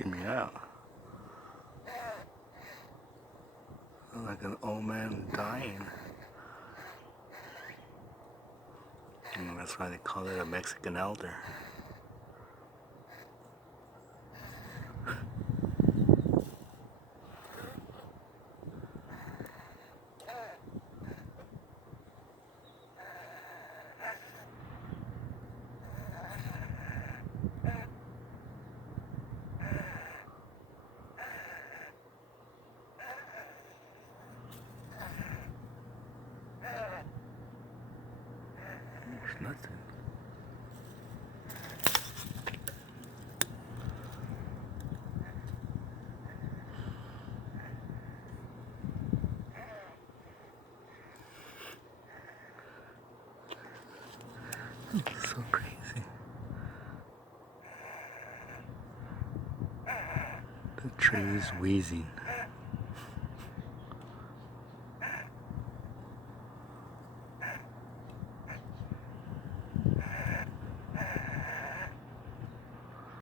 freaking me out. Like an old man dying. And that's why they call it a Mexican elder. There's nothing. It's so crazy. The tree is wheezing.